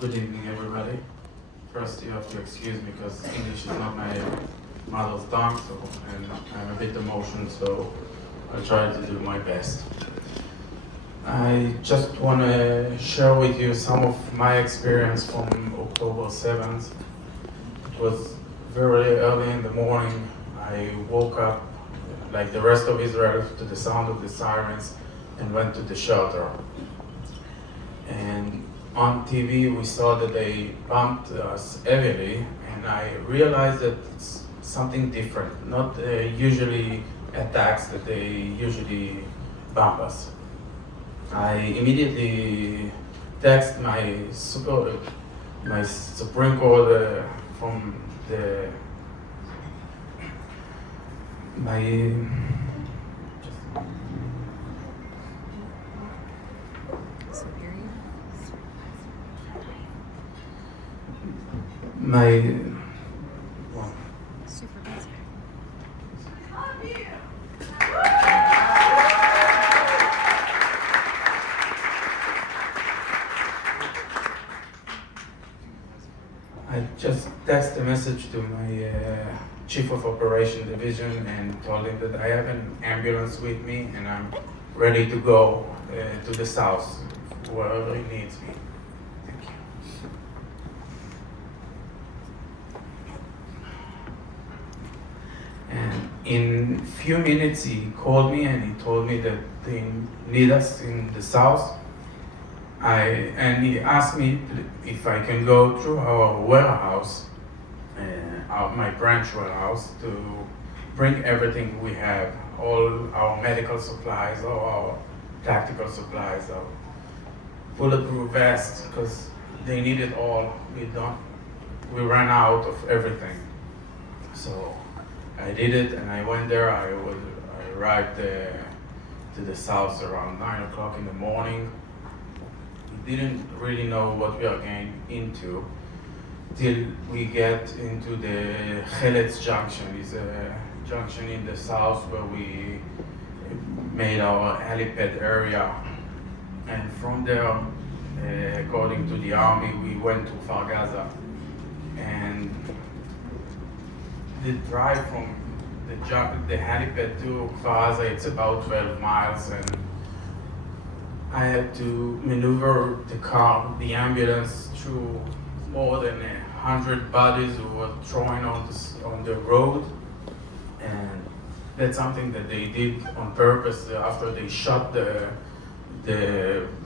Good evening, everybody. First, you have to excuse me because English is not my mother's tongue, and I'm a bit emotional, so I'll try to do my best. I just want to share with you some of my experience from October 7th. It was very early in the morning. I woke up, like the rest of Israel, to the sound of the sirens and went to the shelter. And on TV, we saw that they bumped us heavily, and I realized that it's something different, not usually attacks that they usually bump us. I immediately text my Supreme Court from my well, Supervisor. I just texted a message to my chief of operation division and told him that I have an ambulance with me and I'm ready to go to the south wherever he needs me. Thank you. And in a few minutes he called me and he told me that they need us in the south. And he asked me if I can go through our warehouse, my branch warehouse, to bring everything we have, all our medical supplies, all our tactical supplies, our bulletproof vests, because they need it all. We ran out of everything. So I did it and I went there. I arrived to the south around 9 o'clock in the morning. We didn't really know what we are getting into till we get into the Cheletz junction. It's a junction in the south where we made our helipad area. And from there, according to the army, we went to Kfar Gaza. And the drive from the helipad to Kfar Gaza, it's about 12 miles. And I had to maneuver the ambulance through more than 100 bodies who were thrown on the road. And that's something that they did on purpose. After they shot the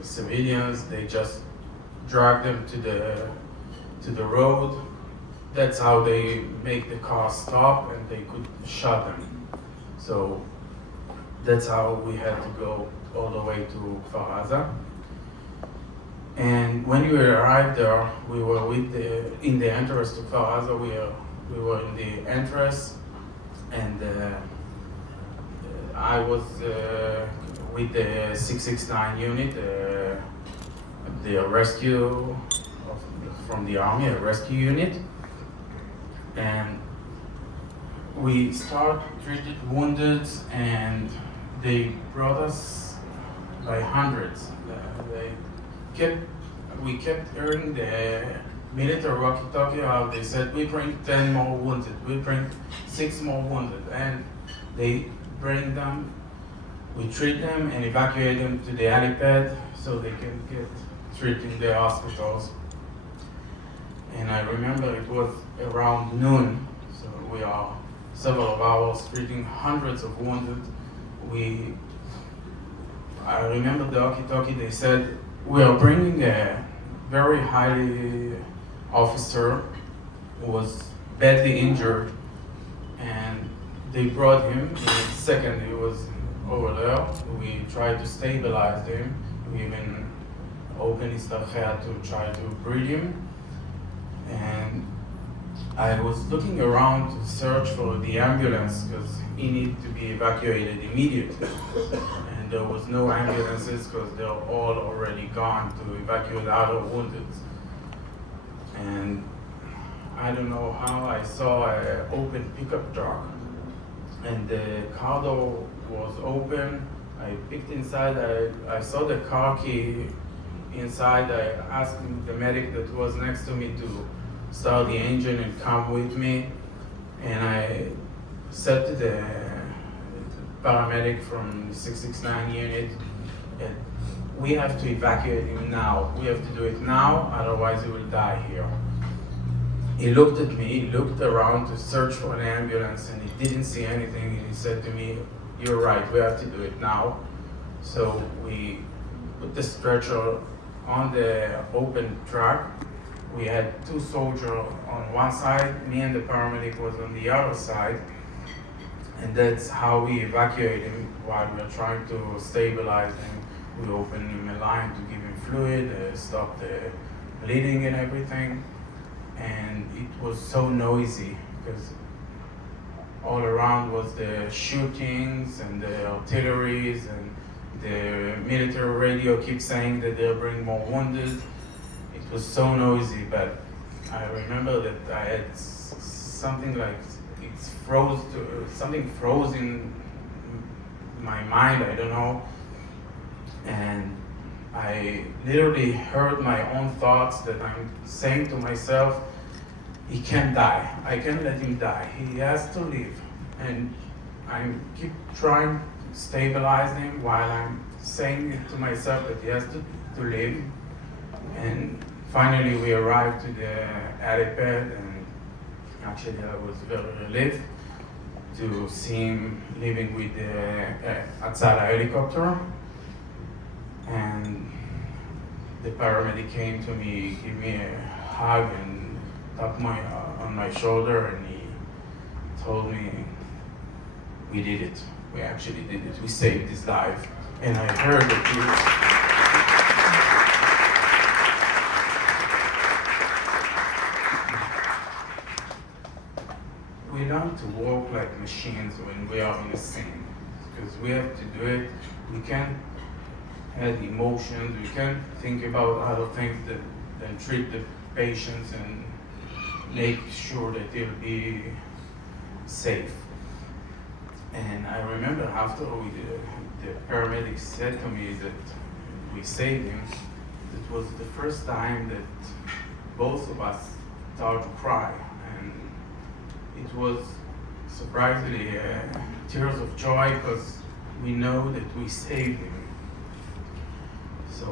civilians, they just dragged them to the road. That's how they make the car stop and they could shot them. So that's how we had to go all the way to Kfar Gaza. And when we arrived there, we were in the entrance to Kfar Gaza. We were in the entrance, and I was with the 669 unit, the rescue from the army, a rescue unit, and we treated wounded, and they brought us by hundreds. We kept hearing the military walkie-talkie how they said, we bring 10 more wounded, we bring 6 more wounded, and they bring them, we treat them and evacuate them to the helipad so they can get treated in the hospitals. And I remember it was around noon, so we are several hours treating hundreds of wounded. I remember the walkie-talkie, they said, we are bringing a very highly officer who was badly injured, and they brought him. In a second, he was over there. We tried to stabilize him. We even opened his trachea to try to breathe him. And I was looking around to search for the ambulance because he needed to be evacuated immediately. And there was no ambulances because they're all already gone to evacuate other wounded. And I don't know how I saw an open pickup truck, and the car door was open. I peeked inside. I saw the car key inside, I asked the medic that was next to me to start the engine and come with me. And I said to the paramedic from the 669 unit that we have to evacuate him now. We have to do it now, otherwise he will die here. He looked at me, he looked around to search for an ambulance, and he didn't see anything. And he said to me, "You're right, we have to do it now." So we put the stretcher on the open truck. We had two soldiers on one side, me and the paramedic was on the other side. And that's how we evacuate him while we're trying to stabilize him. We open him a line to give him fluid, stop the bleeding and everything. And it was so noisy because all around was the shootings and the artilleries, and the military radio keeps saying that they'll bring more wounded. It was so noisy, but I remember that I had something like something froze in my mind, I don't know. And I literally heard my own thoughts that I'm saying to myself, he can't die. I can't let him die. He has to live. And I keep trying to stabilize him while I'm saying it to myself that he has to live. And finally we arrived to the helipad, and actually I was very relieved to see him living with the Hatzalah helicopter. And the paramedic came to me, gave me a hug and tapped on my shoulder, and he told me, "We did it. We actually did it. We saved his life." And I heard that we learn to walk like machines when we are in a scene, because we have to do it. We can't have emotions, we can't think about other things than treat the patients and make sure that they'll be safe. And I remember after the paramedics said to me that we saved him, it was the first time that both of us started to cry. And it was surprisingly tears of joy, because we know that we saved him. So,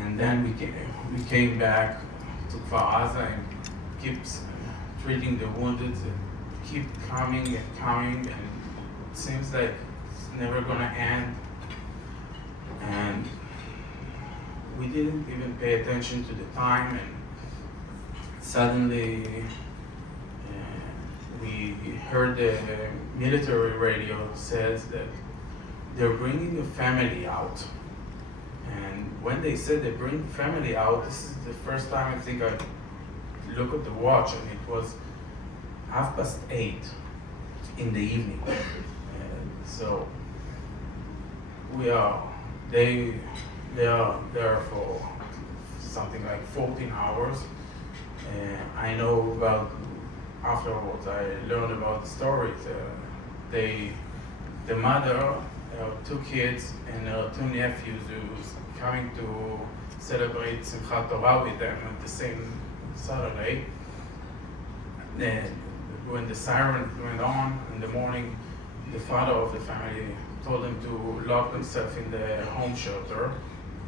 and then we came back to Gaza and keep treating the wounded, and keep coming and coming, and it seems like it's never gonna end. And we didn't even pay attention to the time, and suddenly we heard the military radio says that they're bringing a family out. And when they said they bring family out, this is the first time I think I look at the watch, and it was 8:30 in the evening. And so they are there for something like 14 hours. I know about, afterwards I learned about the stories. The mother, two kids and two nephews who's coming to celebrate Simchat Torah with them at the same Saturday. When the siren went on in the morning, the father of the family told them to lock themselves in the home shelter,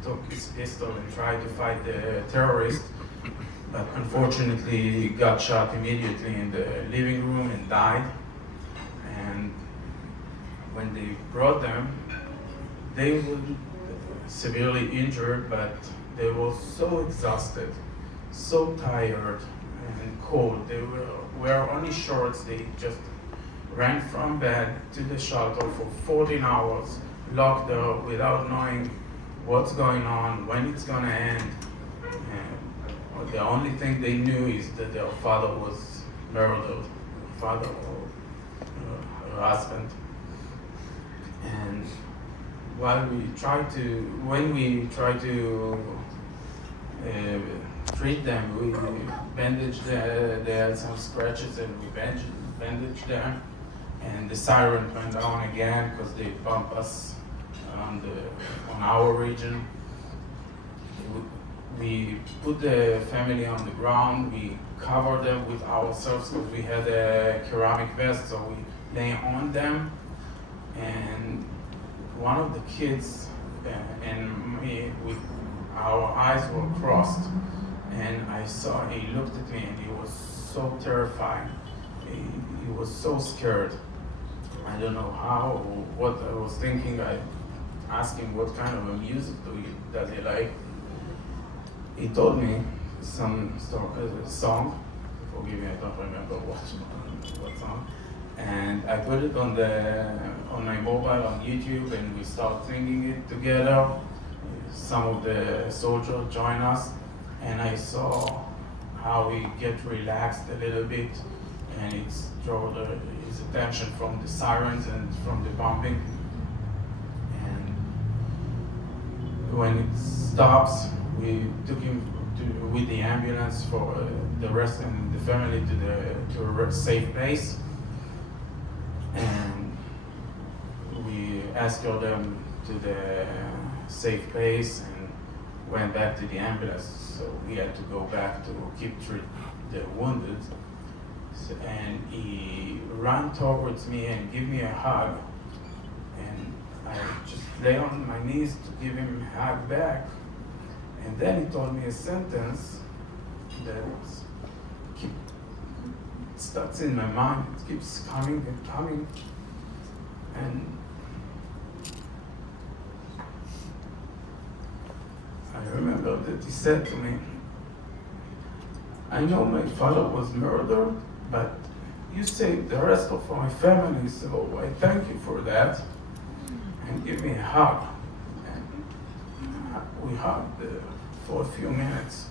took his pistol and tried to fight the terrorist, but unfortunately he got shot immediately in the living room and died. And when they brought them, they were severely injured, but they were so exhausted, so tired and cold. They were only shorts. They just ran from bed to the shelter for 14 hours, locked there without knowing what's going on, when it's gonna end. And the only thing they knew is that their father was murdered, father or her husband. And when we try to treat them, we bandaged they had some scratches, and we bandaged them. And the siren went on again because they bumped us on our region. we put the family on the ground, we covered them with ourselves because we had a ceramic vest, so we lay on them. And one of the kids and me, our eyes were crossed, and I saw he looked at me and he was so terrified. He was so scared. I don't know how or what I was thinking. I asked him what kind of a music does he like. He told me some song. Forgive me, I don't remember what song. And I put it on my mobile on YouTube, and we start singing it together. Some of the soldiers join us, and I saw how he get relaxed a little bit, and it drew his attention from the sirens and from the bombing. And when it stops, we took him with the ambulance for the rest and the family to a safe place. And we escorted them to the safe place and went back to the ambulance. So we had to go back to treat the wounded. And he ran towards me and gave me a hug. And I just lay on my knees to give him a hug back. And then he told me a sentence that starts in my mind. It keeps coming and coming. And I remember that he said to me, I know my father was murdered, but you saved the rest of my family, so I thank you for that. And give me a hug. And we hugged for a few minutes.